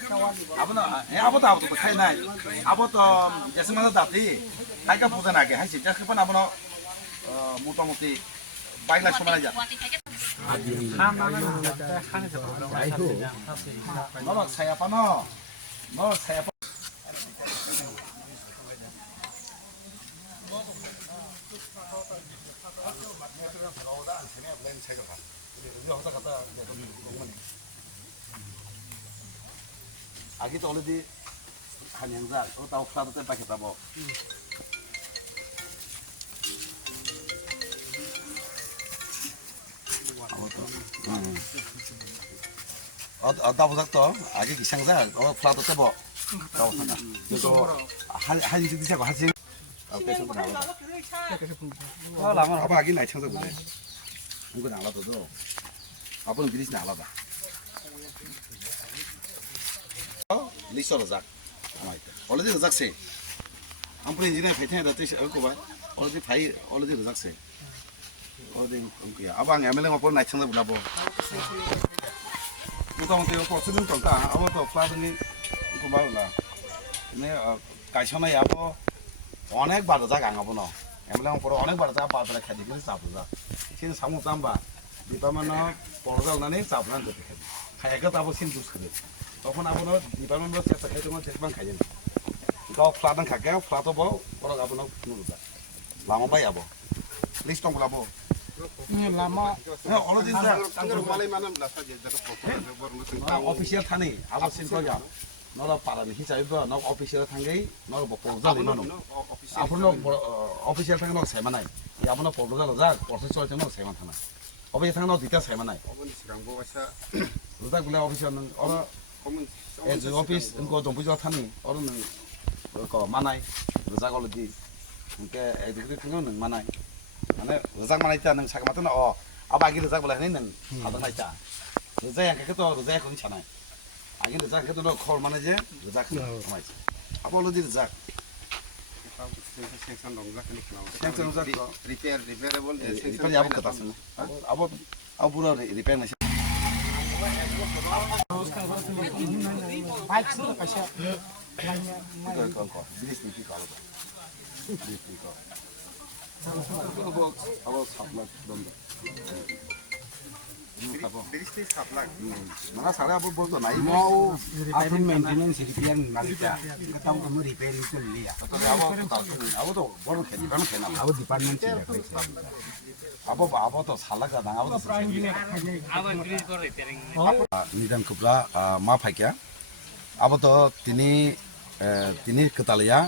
아버는 아버도 খাই 아버도 যেসমানে দাতি খাইকা বুঝে না আগে হাইছে যাকে আবনো মোটামুটি 22 লাখ সমান যা 너 사야 빠너 너 사야 빠 아기도 অলরেডি 한양자 또 플라도 때 바뀌었다 뭐 따보작도 아기 기상자 플라도 때 뭐 따보잖아 그리고 한지 디자고 하지 계속 나와 라면 아빠 아기 나이 창자 보네 이거 나라도도 아빠는 비리시 나라다 리서 로작 অলরেডি রোজাকছে আমপুর ইঞ্জিনিয়ার ফাইতে দাতে কবা অলরেডি ফাই অলরেডি রোজাকছে অলরেডি ওকে আবার এমএলএ মাপর নাইছাং বুলাবো মোটামুটি প্রসেসিং চলতা আবার তো প্লাজনি কবা না নে গাইছনাই আবো অনেক বার রোজা গাঙাবো না এমএলএ মাপর অনেক বার রোজা বাদলা খাদি করে চাপলা সিন সামু জামবা দিপামানো পরজালনানি চাপনা যেতে খাদি খায়াকে তাবো সিন জুস খাদি তখন আপনার ডিপার্টমেন্ট চেষ্টা খাই তোমার যেসবাং খাইছেন গাও ফ্লাদান খাকে ফ্লাতো বাও বড় আপনার নুরুদা লামা বাই আবো লিস্ট টং লাবো লামা অলরেডি মালাই মানাম লাসা যে জায়গা অফিসিয়াল থানি আবো সিনকো যা নলা পারানি হিসাবে ন অফিসিয়াল থাঙ্গাই ন প্রপোজাল নন আপনার অফিসিয়াল থাঙ্গা ন সাইমা নাই আপনার প্রপোজাল যা প্রসেস চলছে ন সাইমা থানা অফিসিয়াল থাঙ্গা ন দিতা সাইমা নাই রোজা গুলা অফিসিয়াল অর এজ অফিস ইনকো দম্পুজা থানি অর নং ক মানাই রোজাক অলরেডি ইনকে এদিকে থিং নং মানাই মানে রোজাক মানাইতা নং সাকমাত না অ আবাগি রোজাক বলা নং আদা নাইতা রোজা একে তো রোজা এখন ছানাই আগে রোজাক কে তো খর মানে যে রোজাক মাই আপ অলরেডি রোজাক সেকশন রোজা কে লিখলাম সেকশন রোজা রিপেয়ারেবল রিপেয়ার যাবো কথা আছে আবো আবুরা রিপেয়ার নাই Baik sih pasal. Kau bilis ni kalau. Bilis ni kau. Awak sabla domba. Bilis ni sabla. Mana salah apa boleh naik. Mau apa maintenance repair nanti ya. Kita kamu repairing tu liya. Awak tu baru kena. Awak department sih. Apa tu salah kan? Awak tu. Nidam kupla ma fakia. Apa tu tini ketalia.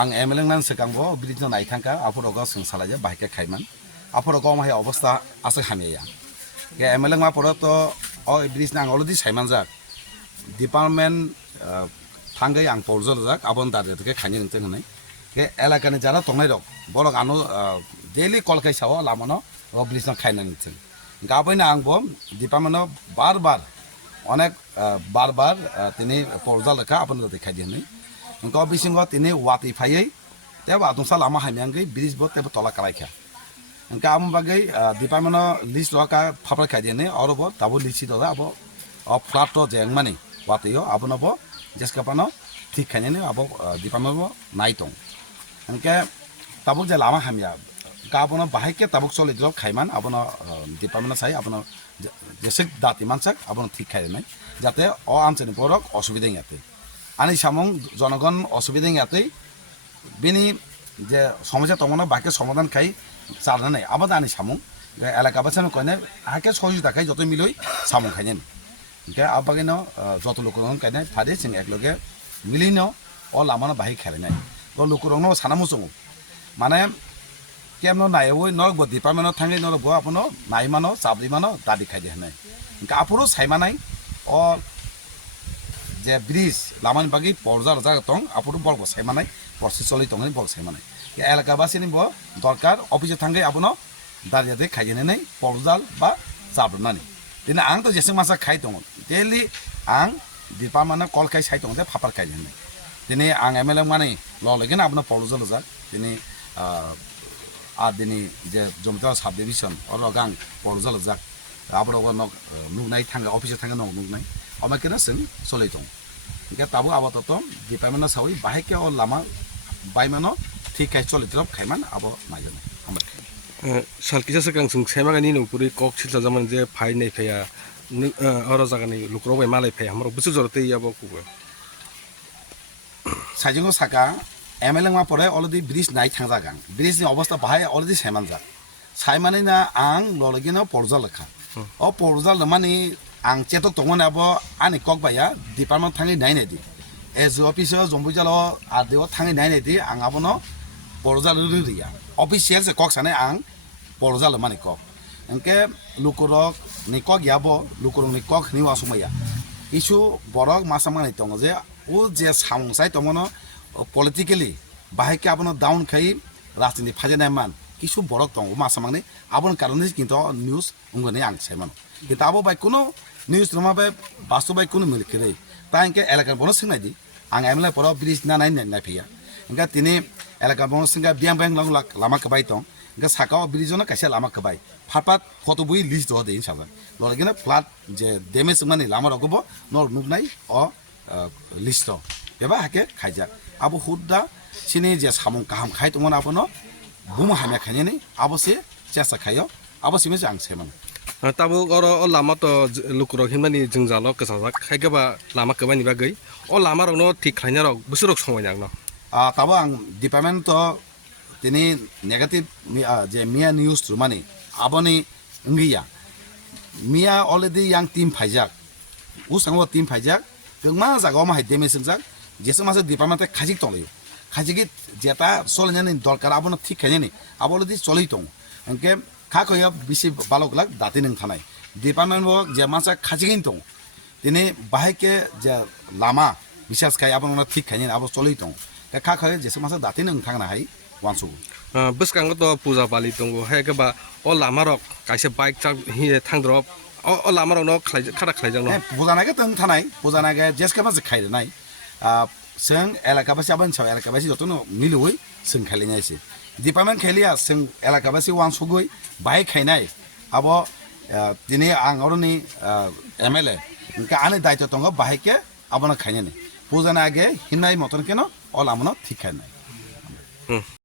Ang emelang nan sekangbo bridge na naithangka. Apa roga sengsalaya bahaya khaiman. Apa roga mahai obasta asa hamia. Ke emelang ma poro to oh bridge nang already saiman jak. Department tanggai ang porjol jak. Abon tadi tu ke khani nten hanai. Ke elakane jara tongai rok. Borok anu daily call kai sawo lamono o bridge na khaina nten. Gapai na ang bom department bar অনেক বারবার তিনি পর্যাল রেখা আপনাদের দেখাই দিয়ে নাই Inca বিসিংহ তিনি ওয়াতি ফাইयै তেব আদংসা Lama হামিয়াঙ্গৈ bridge বত তেব তলা কারাইখা ইনকা আম বাগৈ ডিপার্টমেন্ট লিস্ট লকা ফাপরা খাই দিয়ে নাই অরব তাবো লিসি দলা আব ফ্লাট জেংমানি ওয়াতিও আপনব জেসকাপানো ঠিক খাইনে নাই আব ডিপার্টমেন্ট নাই দं ইনকা তাবো যে লামা হামিয়া গাবনো বাহাইকে তাবুক চলে দিল খাইমান আপনা ডিপার্টমেন্ট চাই আপনার যেসে দাঁতি মানসাক আপনার ঠিক খাই নাই যাতে অঞ্চলের পরক অসুবিধা ইয়াতে আনি সামং জনগণ অসুবিধা ইয়াতেই বিনি যে সমস্যা তমনা বাকি সমাধান খাই চালানো নাই আবার আনি সামং এলাকা বাসানো কয়নে আকে সহযোগিতা খাই যত মিলই সামং খাইনে ওকে আবাগিন যত লোকরং কাইনে ফাদে जों একলগে মিলিনো অ লামানো বাহি খেলে নাই তো লোকরং সানামুসং মানে কেমন নাই ওই নরক ডিপার্টমেন্ট থাকি নরক আপনার নাই মানো চাবলি মানো দাদি খাই দিয়ে নাই আপুরও সাইমা নাই অ যে ব্রিজ লামানি বাকি পর্জা রজা দं আপুরও বলব সাইমা নাই প্রসেস চলি দं বল সাইমা নাই এলাকাবাসীনি দরকার অফিসে থাকি আপনার দাঁড়িয়ে খাই নাই পর্জাল বা চাবলানি দিনে আং তো যেসে মাসা খাই দं ডেইলি আং ডিপার্টমেন্ট কল খাই সাই দं যে ফাপার খাই নাই দিনে আং এমএলএ মানে লগেন আপনার পর্জা রজা দিনে আর দিনে যে জমিদার সাব ডিভিশন অরগাং পরজাল যাক আবার নুকনাই থাঙ্গা অফিসে থাঙ্গা নুকনাই अमायकेनो जों सलिय दं ओंखाय ताबो आबादत डिपार्टमेन्टआ सावै बाहायके अ लामा बायमानो ठीक खाय सलिद्रब खायमान आबो नायगोन अमायके salkisa sekang sung semagani nung puri kok chilta zaman je phai nei phaya oro jagani lukro bai malai phai hamro busu jorte yabo kubo साइजिंगो साका एमएलए मा परे अलरेडी ब्रिज नाय थांजागां ब्रिज नि अवस्था बाहाय अलरेडी सायमानजा सायमानै ना आं ललगिनो परजा लेखा अ परजा लमानि आं चेतक तंगनाबो आनि कक बाया डिपार्टमेन्ट थांगि नायनायदि एज अफिसर जम्बुजालो आदेव थांगि नायनायदि आं आबनो परजा लरिया अफिसियेल से कक साने आं परजा लमानि कक एंके लुकुरक नि कक याबो लुकुरक नि कक नि वासुमाया इशु बरक मासामानि तंग जे ओ जे सामसाय तमनो पलिटिकली बाहायके आबनो डाउन खाइ राजनीति फाजेनाय मान किछु बरक दं मासामांनि आबन कारणे किन्तु निउज उंगने आं सायमान किताबो बाय कोनो निउज रमा बाय बास्तव बाय कोनो मिलकेरै तांके एलाका बनो सिंनायदि आं एमएलए पर ब्रिज ना नाय फैया इंगा तिनि एलाका बनो सिंगा बियां बाय लामा कबाय दं इंगा साकाव ब्रिजनो कासे लामा कबाय फाटपात फटो बुइ लिस्ट दो देइन साजा लरगिना फ्लाड जे डैमेज माने लामा रगबो नर नुगनाय अ लिस्ट बेबा हाके खायजा आबो हुद्दा सिनि जे सामं काहाम खाय तमन आबनो बुम हामया खायनि आबसे चेसा खायो आबसे मे आं सेमान tabo oro o lama to lukro himani jingjalo kesajak khaigaba lama kebani bagui o lama rok no thik khlaina rok busurok somoi jak no tabo ang department to tini negative je mia news rumani aboni ngiya mia already yang team phaijak usango team phaijak gangma jaga ma haide mesingjak jese mase department khajik tolay khajigi jeta solnyani dorkar abono thik khaini abolodi choloi tong enke खा खया बिसि बालक लाग दाति नों थानाय department work जे मासा खाजिगिन दं दिनै बाहायके जे लामा बिसास खाय आबन ठीक खायनि आबो चलै दं खा खया जेसे मासा दाति नों थांना हाय वानसु बसकांग तो पूजा बाली दंगो हेगबा ओ लामा रक काइसे बाइक चाक हि थांद्रब ओ लामा रक न खादा खायजों न पूजा नागे तों थानाय पूजा नागे जेसके मासे खायनाय जों एलाकाबासि आबन साव एलाकाबासि जतनो मिलुय जों खालिनायसि डिपार्टमेन्ट खेलिया जों एलाकाबासि वानसुगै बाहाय खायनाय आबो दिनै आं अरनि एमएलए इनका आने दायित्व दङ बाहायके आबनो खायनाय पूजा नागे हिनाय मतन केनो अलामनो ठीक खायनाय